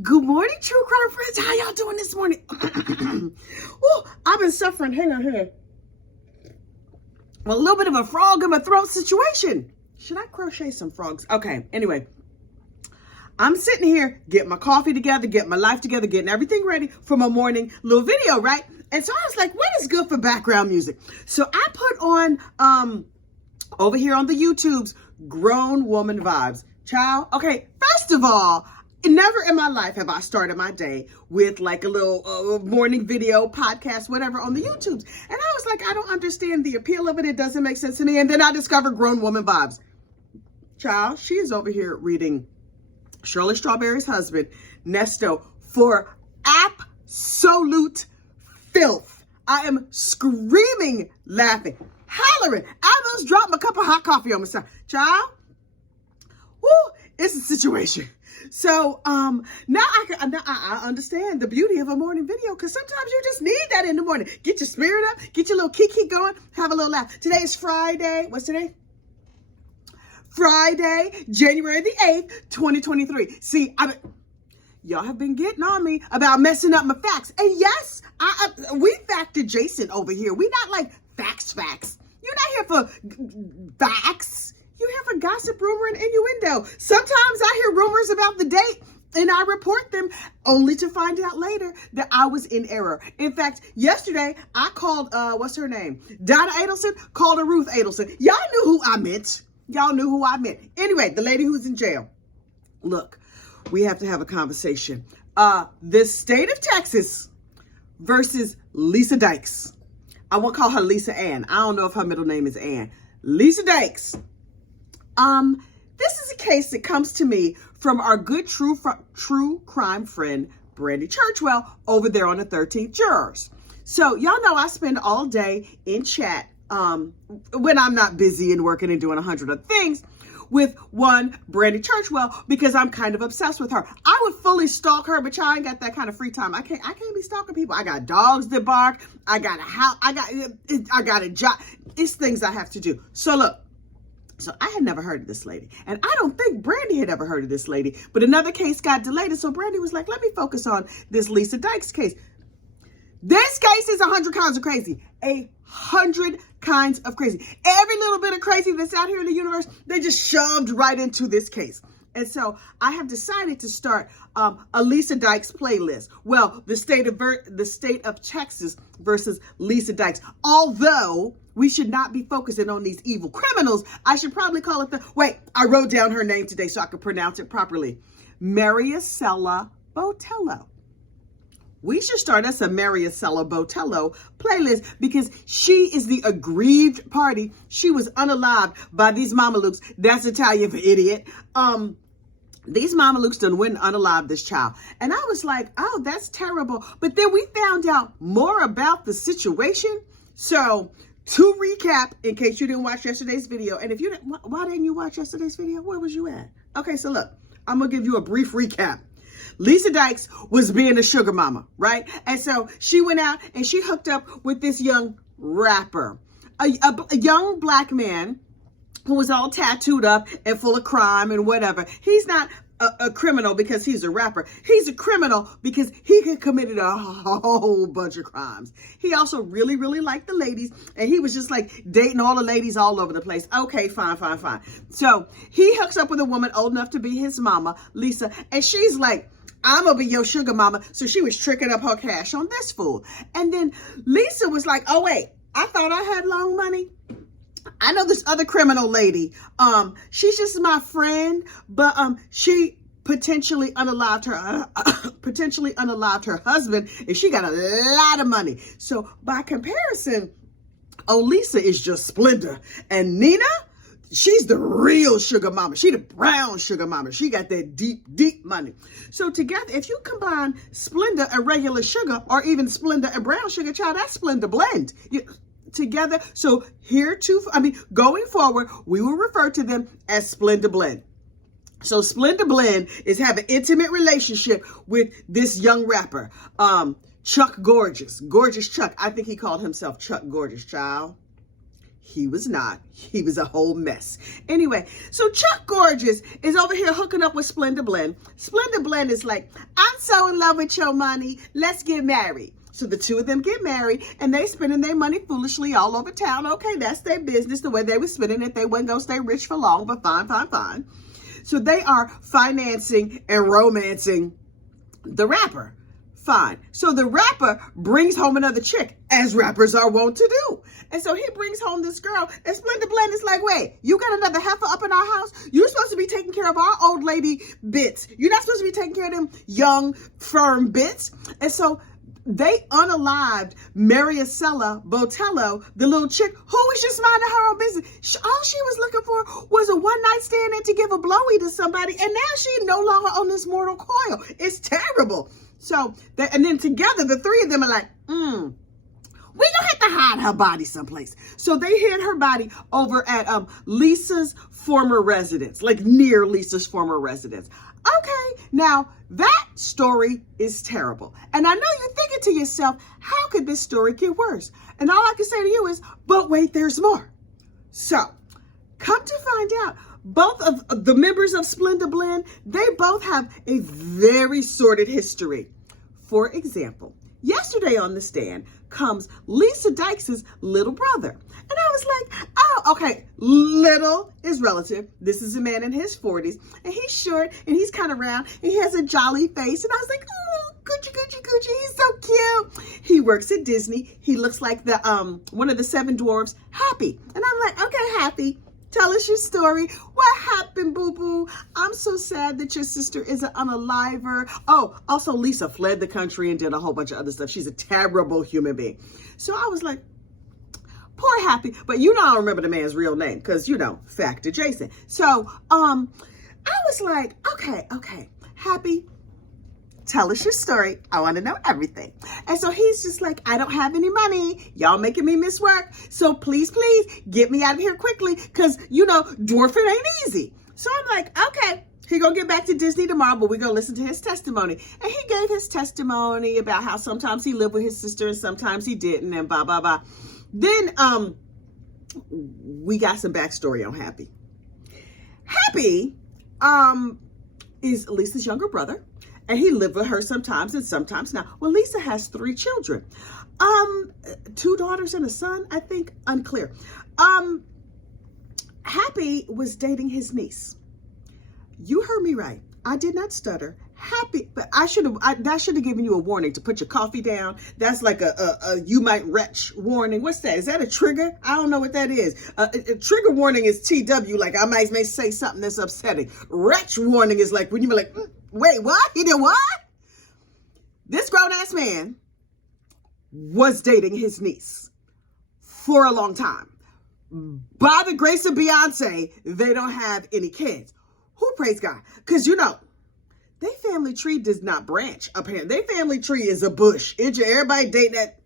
Good morning, true crime friends. How y'all doing this morning? Ooh, I've been suffering. Hang on here. A little bit of a frog in my throat situation. Should I crochet some frogs? Okay, anyway. I'm sitting here getting my coffee together, getting my life together, getting everything ready for my morning little video, right? And so I was like, what is good for background music? So I put on, over here on the YouTubes, Grown Woman Vibes. Child, okay, first of all, never in my life have I started my day with like a little morning video, podcast, whatever on the YouTubes. And I was like, I don't understand the appeal of it. It doesn't make sense to me. And then I discovered Grown Woman Vibes. Child, she is over here reading Shirley Strawberry's husband, Nesto, for absolute filth. I am screaming, laughing, hollering. I almost dropped my cup of hot coffee on myself. Child, woo, it's a situation. So now I understand the beauty of a morning video, because sometimes you just need that in the morning. Get your spirit up, get your little kiki going, have a little laugh. Today is Friday. What's today? Friday, January the 8th, 2023. See, y'all have been getting on me about messing up my facts. And yes, we fact adjacent over here. We not like facts. You're not here for facts. You're here for gossip, rumor, and innuendo. Sometimes I hear rumors about the date and I report them only to find out later that I was in error. In fact, yesterday I called, what's her name? Donna Adelson, called her Ruth Adelson. Y'all knew who I meant. Y'all knew who I meant. Anyway, the lady who's in jail. Look, we have to have a conversation. The state of Texas versus Lisa Dykes. I won't call her Lisa Ann. I don't know if her middle name is Ann. Lisa Dykes. This is a case that comes to me from our good true crime friend, Brandy Churchwell, over there on the 13th Jurors. So y'all know I spend all day in chat when I'm not busy and working and doing 100 other things with one Brandy Churchwell, because I'm kind of obsessed with her. I would fully stalk her, but y'all ain't got that kind of free time. I can't be stalking people. I got dogs that bark. I got a house. I got a job. It's things I have to do. So look. So I had never heard of this lady. And I don't think Brandy had ever heard of this lady. But another case got delayed. And so Brandy was like, let me focus on this Lisa Dykes case. This case is 100 kinds of crazy. 100 kinds of crazy. Every little bit of crazy that's out here in the universe, they just shoved right into this case. And so I have decided to start a Lisa Dykes playlist. Well, the state of Texas versus Lisa Dykes. Although we should not be focusing on these evil criminals, I should probably call it wait, I wrote down her name today so I could pronounce it properly. Mariasela Botello. We should start us a Mariasela Botello playlist, because she is the aggrieved party. She was unalived by these Mamalukes. That's Italian for idiot. These Mamalukes done went unalive this child. And I was like, oh, that's terrible. But then we found out more about the situation. So to recap, in case you didn't watch yesterday's video, and if you didn't, why didn't you watch yesterday's video? Where was you at? Okay, so look, I'm going to give you a brief recap. Lisa Dykes was being a sugar mama, right? And so she went out and she hooked up with this young rapper, a young black man who was all tattooed up and full of crime and whatever. He's not a criminal because he's a rapper. He's a criminal because he had committed a whole bunch of crimes. He also really, really liked the ladies, and he was just like dating all the ladies all over the place. Okay, fine. So he hooks up with a woman old enough to be his mama, Lisa, and she's like, I'm gonna be your sugar mama. So she was tricking up her cash on this fool. And then Lisa was like, oh wait, I thought I had long money. I know this other criminal lady. She's just my friend, but she potentially unalived her husband, and she got a lot of money. So by comparison, Lisa is just Splenda, and Nina, she's the real sugar mama. She the brown sugar mama. She got that deep money. So together, if you combine Splenda and regular sugar, or even Splenda and brown sugar, child, that's Splenda Blend. Together. So going forward, we will refer to them as Splenda Blend. So Splenda Blend is having an intimate relationship with this young rapper, Chuck Gorgeous Chuck. I think he called himself Chuck Gorgeous, child. He was not. He was a whole mess. Anyway, so Chuck Gorgeous is over here hooking up with Splenda Blend. Splenda Blend is like, I'm so in love with your money. Let's get married. So the two of them get married, and they spending their money foolishly all over town. Okay, that's their business, the way they were spending it. They wasn't going to stay rich for long, but fine. So they are financing and romancing the rapper. Fine. So the rapper brings home another chick, as rappers are wont to do. And so he brings home this girl, and Splenda Blend is like, wait, you got another heifer up in our house? You're supposed to be taking care of our old lady bits. You're not supposed to be taking care of them young, firm bits. And so they unalived Maricela Botello, the little chick who was just minding her own business. All she was looking for was a one-night stand and to give a blowy to somebody, and now she's no longer on this mortal coil. It's terrible. So, and then together, the three of them are like, we gonna have to hide her body someplace. So they hid her body over at Lisa's former residence, like near Lisa's former residence. Okay, now that story is terrible. And I know you're thinking to yourself, how could this story get worse? And all I can say to you is, but wait, there's more. So, come to find out, both of the members of Splenda Blend, they both have a very sordid history. For example, yesterday on the stand comes Lisa Dykes' little brother. And I was like, oh, okay, little is relative. This is a man in his 40s, and he's short, and he's kind of round, and he has a jolly face. And I was like, oh, Gucci, he's so cute. He works at Disney. He looks like the one of the 7 dwarves, Happy. And I'm like, okay, Happy, tell us your story. What happened, boo-boo? I'm so sad that your sister is an unaliver. Oh, also Lisa fled the country and did a whole bunch of other stuff. She's a terrible human being. So I was like, poor Happy. But I don't remember the man's real name because, fact adjacent. So I was like, okay, Happy, tell us your story. I want to know everything. And so he's just like, I don't have any money. Y'all making me miss work. So please, get me out of here quickly. Because, dwarfing ain't easy. So I'm like, okay, he gonna get back to Disney tomorrow, but we gonna listen to his testimony. And he gave his testimony about how sometimes he lived with his sister and sometimes he didn't, and blah, blah, blah. Then we got some backstory on Happy. Happy is Lisa's younger brother. And he lived with her sometimes and sometimes not. Well, Lisa has 3 children. 2 daughters and a son, I think. Unclear. Happy was dating his niece. You heard me right. I did not stutter. Happy, but that should have given you a warning to put your coffee down. That's like a you might retch warning. What's that? Is that a trigger? I don't know what that is. A trigger warning is TW, like I may say something that's upsetting. Retch warning is like when you're like, wait, what? He did what? This grown-ass man was dating his niece for a long time. By the grace of Beyonce, they don't have any kids. Who praise God? Because their family tree does not branch, apparently. Their family tree is a bush. Everybody dating that.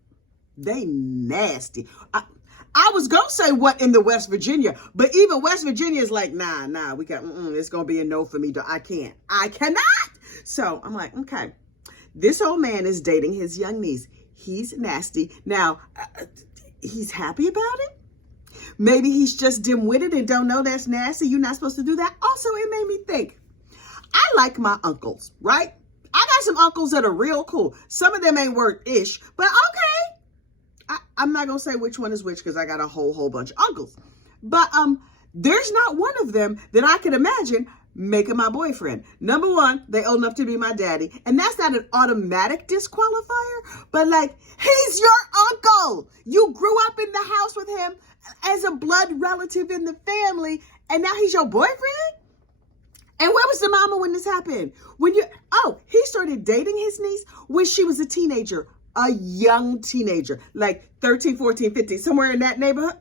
They nasty. I was going to say what in the West Virginia, but even West Virginia is like, nah, we got, it's going to be a no for me. I cannot. So I'm like, okay, this old man is dating his young niece. He's nasty. Now, he's happy about it. Maybe he's just dim-witted and don't know that's nasty. You're not supposed to do that. Also, it made me think, I like my uncles, right? I got some uncles that are real cool. Some of them ain't worth-ish, but okay. I'm not going to say which one is which because I got a whole bunch of uncles. But there's not one of them that I can imagine making my boyfriend. Number one, they old enough to be my daddy. And that's not an automatic disqualifier, but like, he's your uncle. You grew up in the house with him as a blood relative in the family, and now he's your boyfriend? And where was the mama when this happened? He started dating his niece when she was a teenager, a young teenager, like 13, 14, 15, somewhere in that neighborhood.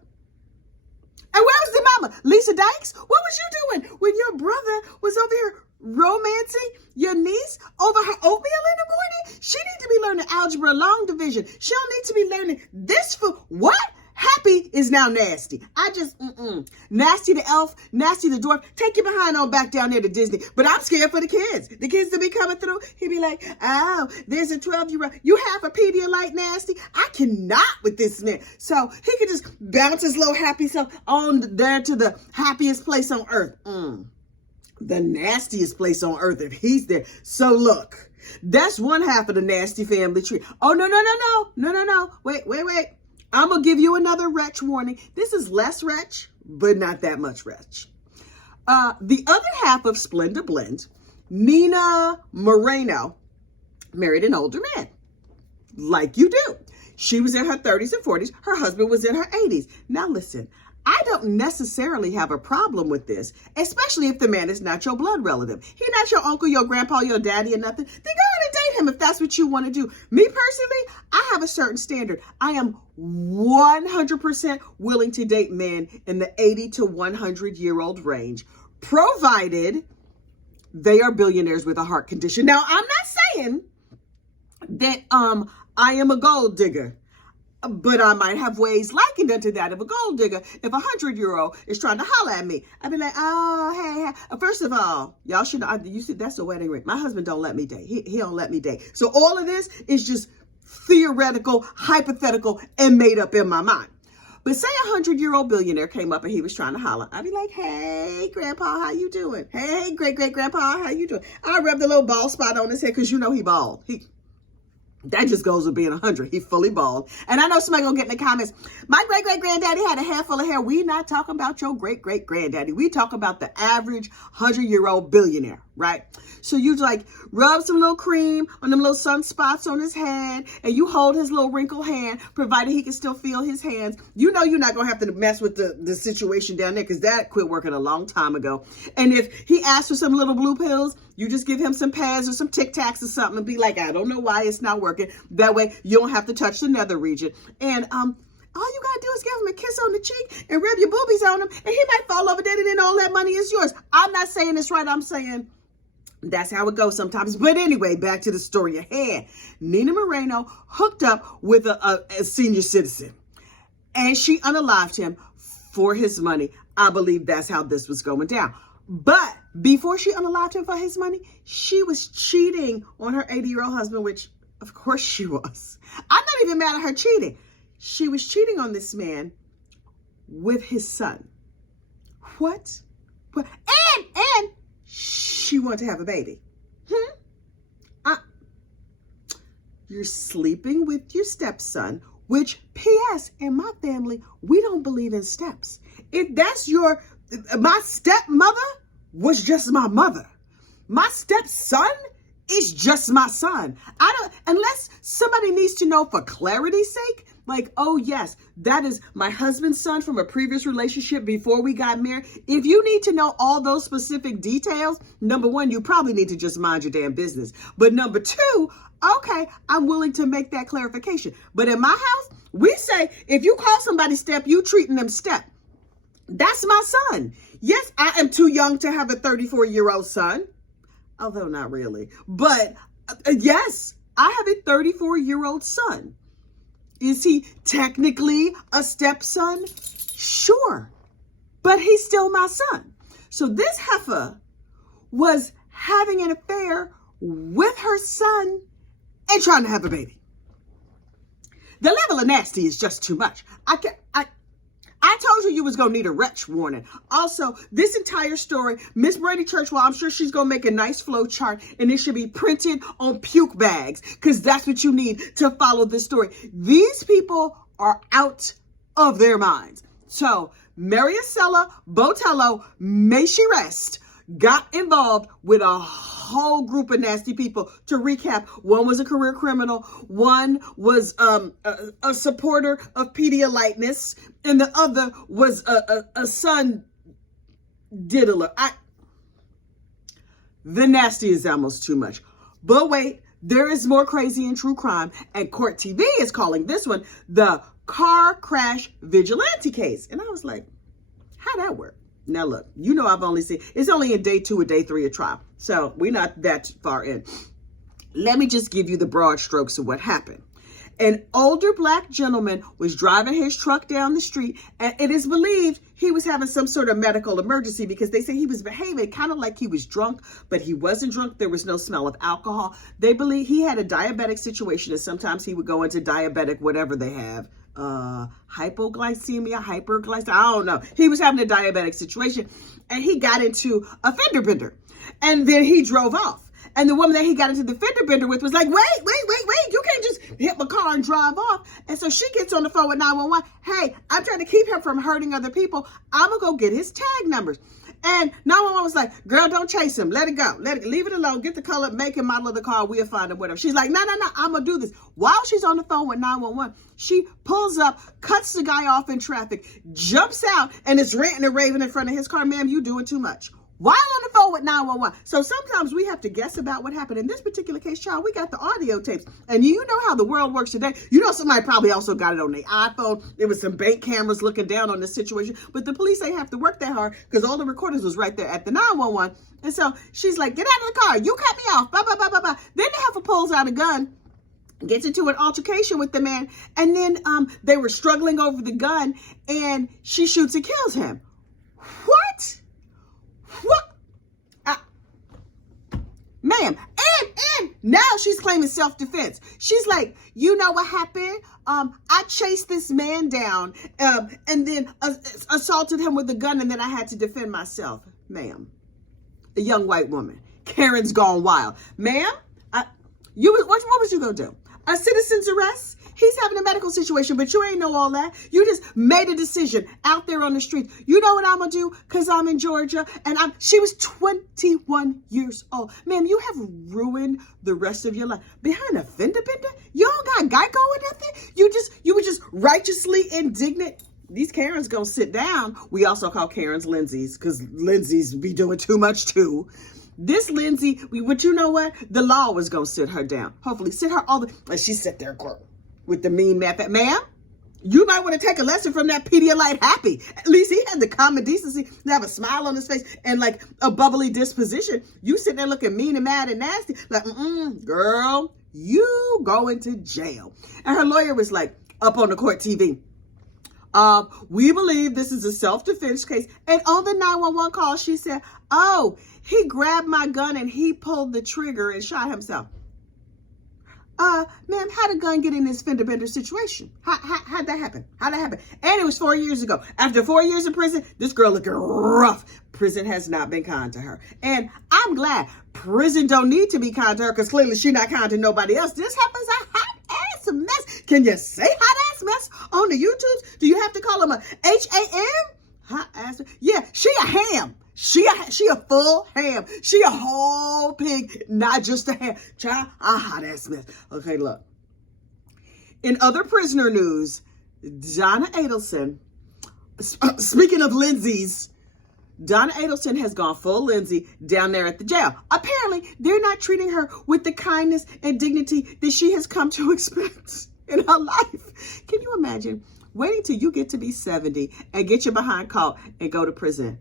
And where was the mama? Lisa Dykes? What was you doing when your brother was over here romancing your niece over her oatmeal in the morning? She need to be learning algebra long division. She don't need to be learning this for what? Happy is now nasty. I just, Nasty the elf, nasty the dwarf. Take your behind on back down there to Disney. But I'm scared for the kids. The kids to be coming through. He'd be like, oh, there's a 12-year-old. You have a Pedialyte nasty? I cannot with this man. So he could just bounce his little happy self on there to the happiest place on earth. The nastiest place on earth if he's there. So look, that's one half of the nasty family tree. Oh, no. Wait. I'm going to give you another wretch warning. This is less wretch, but not that much wretch. The other half of Splenda Blend, Nina Moreno, married an older man. Like you do. She was in her 30s and 40s. Her husband was in her 80s. Now listen, I don't necessarily have a problem with this, especially if the man is not your blood relative. He's not your uncle, your grandpa, your daddy or nothing. Then go on and date him if that's what you want to do. Me personally, I have a certain standard. I am 100% willing to date men in the 80 to 100-year-old range, provided they are billionaires with a heart condition. Now, I'm not saying that I am a gold digger. But I might have ways likened unto that of a gold digger. If a 100-year-old is trying to holler at me, I'd be like, oh, hey. First of all, y'all should know, you see, that's the wedding ring. My husband don't let me date. He don't let me date. So all of this is just theoretical, hypothetical, and made up in my mind. But say a 100-year-old billionaire came up and he was trying to holler. I'd be like, hey, grandpa, how you doing? Hey, great-great-grandpa, how you doing? I rub the little bald spot on his head because you know he bald. That just goes with being 100. He fully bald. And I know somebody gonna get in the comments, my great-great-granddaddy had a head full of hair. We not talking about your great-great-granddaddy. We talk about the average 100-year-old billionaire, right? So you like rub some little cream on them little sunspots on his head, and you hold his little wrinkled hand, provided he can still feel his hands. You know you're not gonna have to mess with the situation down there because that quit working a long time ago. And if he asks for some little blue pills, you just give him some pads or some Tic Tacs or something and be like, I don't know why it's not working. That way you don't have to touch the nether region. And all you gotta do is give him a kiss on the cheek and rub your boobies on him, and he might fall over dead, and then all that money is yours. I'm not saying it's right. I'm saying that's how it goes sometimes. But anyway, back to the story at hand. Nina Moreno hooked up with a senior citizen, and she unalived him for his money. I believe that's how this was going down. But before she unalived him for his money, she was cheating on her 80-year-old husband, which of course she was. I'm not even mad at her cheating. She was cheating on this man with his son. What? And she wanted to have a baby. You're sleeping with your stepson, which, P.S., in my family, we don't believe in steps. If that's my stepmother was just my mother. My stepson is just my son. Unless somebody needs to know for clarity's sake, like, oh yes, that is my husband's son from a previous relationship before we got married. If you need to know all those specific details, number one, you probably need to just mind your damn business. But number two, okay, I'm willing to make that clarification. But in my house, we say, if you call somebody step, you treating them step. That's my son. Yes, I am too young to have a 34-year-old son, although not really. But yes, I have a 34-year-old son. Is he technically a stepson? Sure, but he's still my son. So this heifer was having an affair with her son and trying to have a baby. The level of nasty is just too much. I told you was going to need a wretch warning. Also, this entire story, Miss Brandy Churchwell, I'm sure she's going to make a nice flow chart, and it should be printed on puke bags because that's what you need to follow this story. These people are out of their minds. So, Maricela Botello, may she rest, got involved with a whole group of nasty people. To recap, one was a career criminal, one was a supporter of Pedialyteness, and the other was a son diddler. The nasty is almost too much. But wait, there is more crazy in true crime, and Court TV is calling this one the car crash vigilante case. And I was like, how'd that work? Now look, you know I've only seen, it's only in day 2 or day 3 of trial. So we're not that far in. Let me just give you the broad strokes of what happened. An older black gentleman was driving his truck down the street, and it is believed he was having some sort of medical emergency because they say he was behaving kind of like he was drunk, but he wasn't drunk. There was no smell of alcohol. They believe he had a diabetic situation, and sometimes he would go into diabetic, whatever they have, hypoglycemia, hyperglycemia, I don't know. He was having a diabetic situation, and he got into a fender bender, and then he drove off. And the woman that he got into the fender bender with was like, wait, you can't just hit my car and drive off. And so she gets on the phone with 911. Hey, I'm trying to keep him from hurting other people. I'm going to go get his tag numbers. And 911 was like, girl, don't chase him. Let it go. Leave it alone. Get the color, make and model of the car. We'll find him, whatever. She's like, no, I'm going to do this. While she's on the phone with 911, she pulls up, cuts the guy off in traffic, jumps out, and is ranting and raving in front of his car. Ma'am, you doing too much. While on the phone with 911. So sometimes we have to guess about what happened. In this particular case, child, we got the audio tapes. And you know how the world works today. You know somebody probably also got it on their iPhone. There was some bank cameras looking down on this situation. But the police ain't have to work that hard because all the recorders was right there at the 911. And so she's like, get out of the car. You cut me off. Blah, blah, blah, blah, blah. Then the heifer pulls out a gun, gets into an altercation with the man. And then they were struggling over the gun, and she shoots and kills him. What? Ma'am, and now she's claiming self-defense. She's like, you know what happened? I chased this man down and then assaulted him with a gun, and then I had to defend myself. Ma'am, a young white woman. Karen's gone wild. Ma'am, what was you going to do? A citizen's arrest? He's having a medical situation, but you ain't know all that. You just made a decision out there on the street. You know what I'm going to do? Because I'm in Georgia, and she was 21 years old. Ma'am, you have ruined the rest of your life. Behind a fender bender? You don't got Geico or nothing? You were just righteously indignant. These Karens going to sit down. We also call Karens Lindsays, because Lindsays be doing too much too. This Lindsay, but you know what? The law was going to sit her down. Hopefully sit her and she sat there, girl, with the mean method. Ma'am, you might want to take a lesson from that Pedialyte Happy. At least he had the common decency to have a smile on his face and like a bubbly disposition. You sitting there looking mean and mad and nasty. Like, girl, you going to jail. And her lawyer was like up on the court TV. We believe this is a self-defense case. And on the 911 call, she said, oh, he grabbed my gun and he pulled the trigger and shot himself. Ma'am, how'd a gun get in this fender bender situation? How'd that happen? How'd that happen? And it was 4 years ago. After 4 years in prison, this girl looking rough. Prison has not been kind to her. And I'm glad prison don't need to be kind to her because clearly she's not kind to nobody else. This happens a hot ass mess. Can you say hot ass mess on the YouTubes? Do you have to call them a HAM? Hot ass. Yeah, she a ham. She a full ham. She a whole pig, not just a ham. Child, a hot ass mess. Okay, look. In other prisoner news, Donna Adelson, speaking of Lindsay's, Donna Adelson has gone full Lindsay down there at the jail. Apparently, they're not treating her with the kindness and dignity that she has come to expect in her life. Can you imagine waiting till you get to be 70 and get your behind caught and go to prison?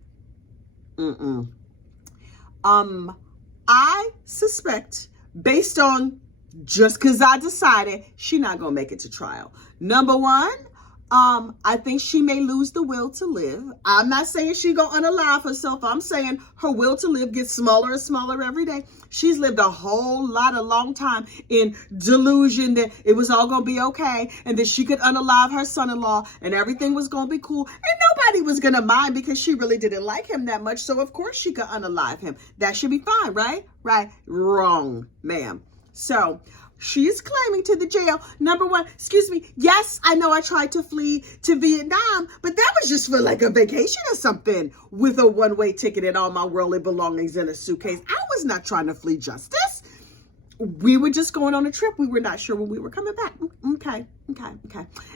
I suspect, based on just because I decided, she not gonna make it to trial. Number one, I think she may lose the will to live. I'm not saying she gonna unalive herself. I'm saying her will to live gets smaller and smaller every day. She's lived a whole lot, a long time in delusion that it was all gonna be okay and that she could unalive her son-in-law and everything was gonna be cool and nobody was gonna mind because she really didn't like him that much. So of course she could unalive him. That should be fine, right? Right? Wrong, ma'am. So she's claiming to the jail. Number one, excuse me. Yes, I know I tried to flee to Vietnam, but that was just for like a vacation or something with a one-way ticket and all my worldly belongings in a suitcase. I was not trying to flee justice. We were just going on a trip. We were not sure when we were coming back. Okay.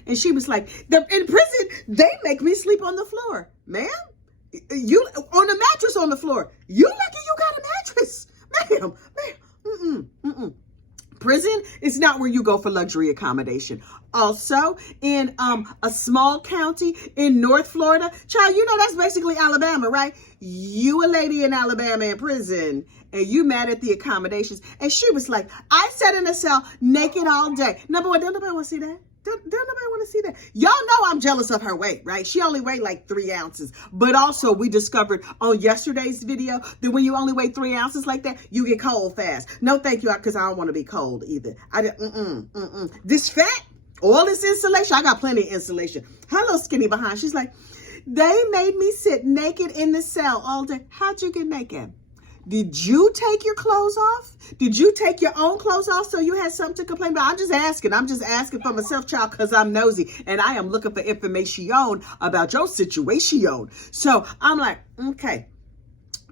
And she was like, in prison, they make me sleep on the floor. Ma'am, you on a mattress on the floor. You lucky you got a mattress. Ma'am. prison is not where you go for luxury accommodation. Also, in a small county in North Florida, child, you know that's basically Alabama, right? You a lady in Alabama in prison, and you mad at the accommodations. And she was like, I sat in a cell naked all day. Number one, don't nobody want to see that? Don't nobody want to see that? Y'all know I'm jealous of her weight, right? She only weighed like 3 ounces. But also, we discovered on yesterday's video that when you only weigh 3 ounces like that, you get cold fast. No, thank you, because I don't want to be cold either. This fat, all this insulation, I got plenty of insulation. Her little skinny behind, she's like, they made me sit naked in the cell all day. How'd you get naked? Did you take your clothes off? Did you take your own clothes off so you had something to complain about? I'm just asking for myself, child, because I'm nosy and I am looking for information about your situation. So I'm like, okay.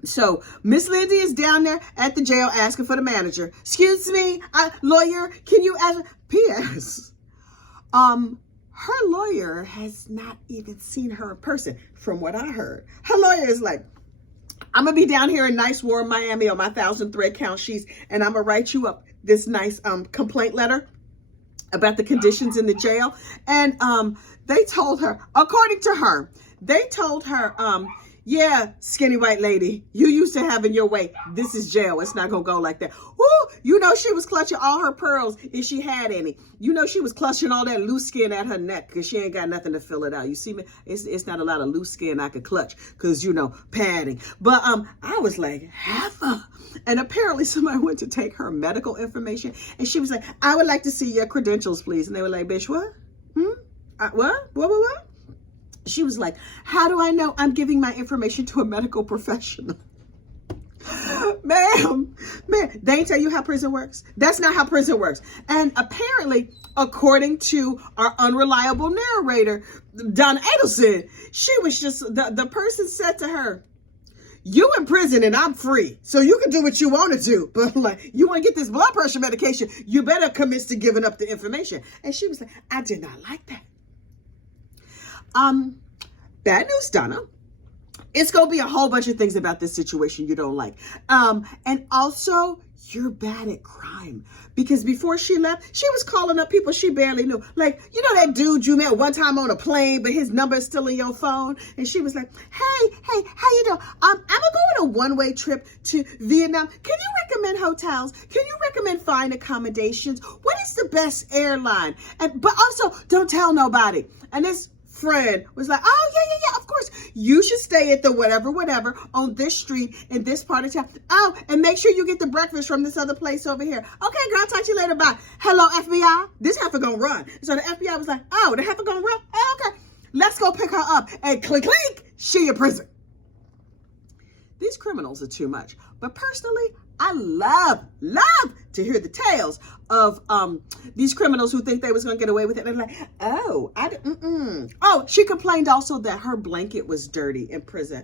So Miss Lindsay is down there at the jail asking for the manager. Excuse me, lawyer, can you ask? P.S. Her lawyer has not even seen her in person, from what I heard. Her lawyer is like, I'm going to be down here in nice warm Miami on my 1,000 thread count sheets, and I'm going to write you up this nice complaint letter about the conditions in the jail. And they told her, according to her, yeah, skinny white lady, you used to having your way. This is jail. It's not going to go like that. Woo! You know she was clutching all her pearls if she had any. You know she was clutching all that loose skin at her neck because she ain't got nothing to fill it out. You see me? It's not a lot of loose skin I could clutch because, you know, padding. But I was like, heifer. And apparently somebody went to take her medical information and she was like, I would like to see your credentials, please. And they were like, bitch, what? What? She was like, how do I know I'm giving my information to a medical professional? Ma'am, they ain't tell you how prison works. That's not how prison works. And apparently, according to our unreliable narrator, Donna Adelson, she was just, the person said to her, you in prison and I'm free, so you can do what you want to do. But like, you want to get this blood pressure medication, you better commit to giving up the information. And she was like, I did not like that. Bad news, Donna. It's going to be a whole bunch of things about this situation you don't like. And also, you're bad at crime. Because before she left, she was calling up people she barely knew. Like, you know that dude you met one time on a plane, but his number is still in your phone? And she was like, hey, how you doing? I'm going to go on a one-way trip to Vietnam. Can you recommend hotels? Can you recommend fine accommodations? What is the best airline? But also, don't tell nobody. And this friend was like, oh, yeah, of course. You should stay at the whatever on this street in this part of town. Oh, and make sure you get the breakfast from this other place over here. Okay, girl, I'll talk to you later. Bye. Hello, FBI. This heifer gonna run. So the FBI was like, oh, the heifer gonna run? Oh, okay. Let's go pick her up. And clink, she in prison. These criminals are too much. But personally, I love to hear the tales of these criminals who think they was gonna get away with it. And they're like, oh, Oh, she complained also that her blanket was dirty in prison.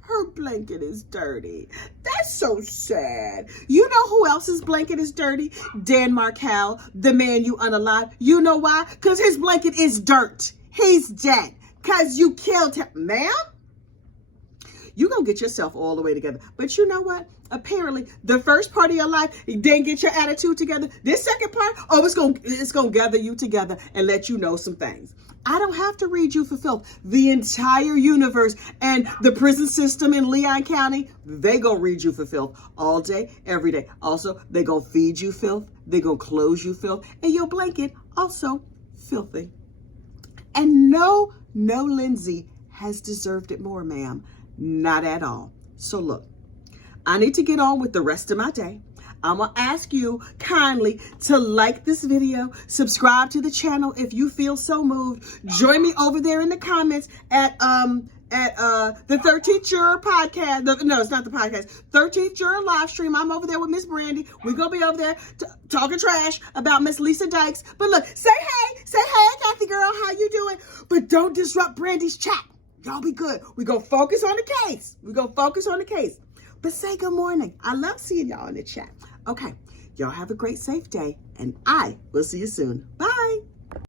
Her blanket is dirty. That's so sad. You know who else's blanket is dirty? Dan Markel, the man you unalived. You know why? Because his blanket is dirt. He's dead. Because you killed him. Ma'am? You're going to get yourself all the way together. But you know what? Apparently, the first part of your life, you didn't get your attitude together. This second part, it's going to gather you together and let you know some things. I don't have to read you for filth. The entire universe and the prison system in Leon County, they going to read you for filth all day, every day. Also, they going to feed you filth. They going to clothe you filth. And your blanket also filthy. And no Lindsay has deserved it more, ma'am. Not at all. So look, I need to get on with the rest of my day. I'm going to ask you kindly to like this video, subscribe to the channel if you feel so moved. Join me over there in the comments at the 13th Juror podcast. No, it's not the podcast. 13th Juror live stream. I'm over there with Miss Brandy. We're going to be over there talking trash about Miss Lisa Dykes. But look, say hey, Kathy girl, how you doing? But don't disrupt Brandy's chat. Y'all be good. We go focus on the case. But say good morning. I love seeing y'all in the chat. Okay. Y'all have a great, safe day. And I will see you soon. Bye.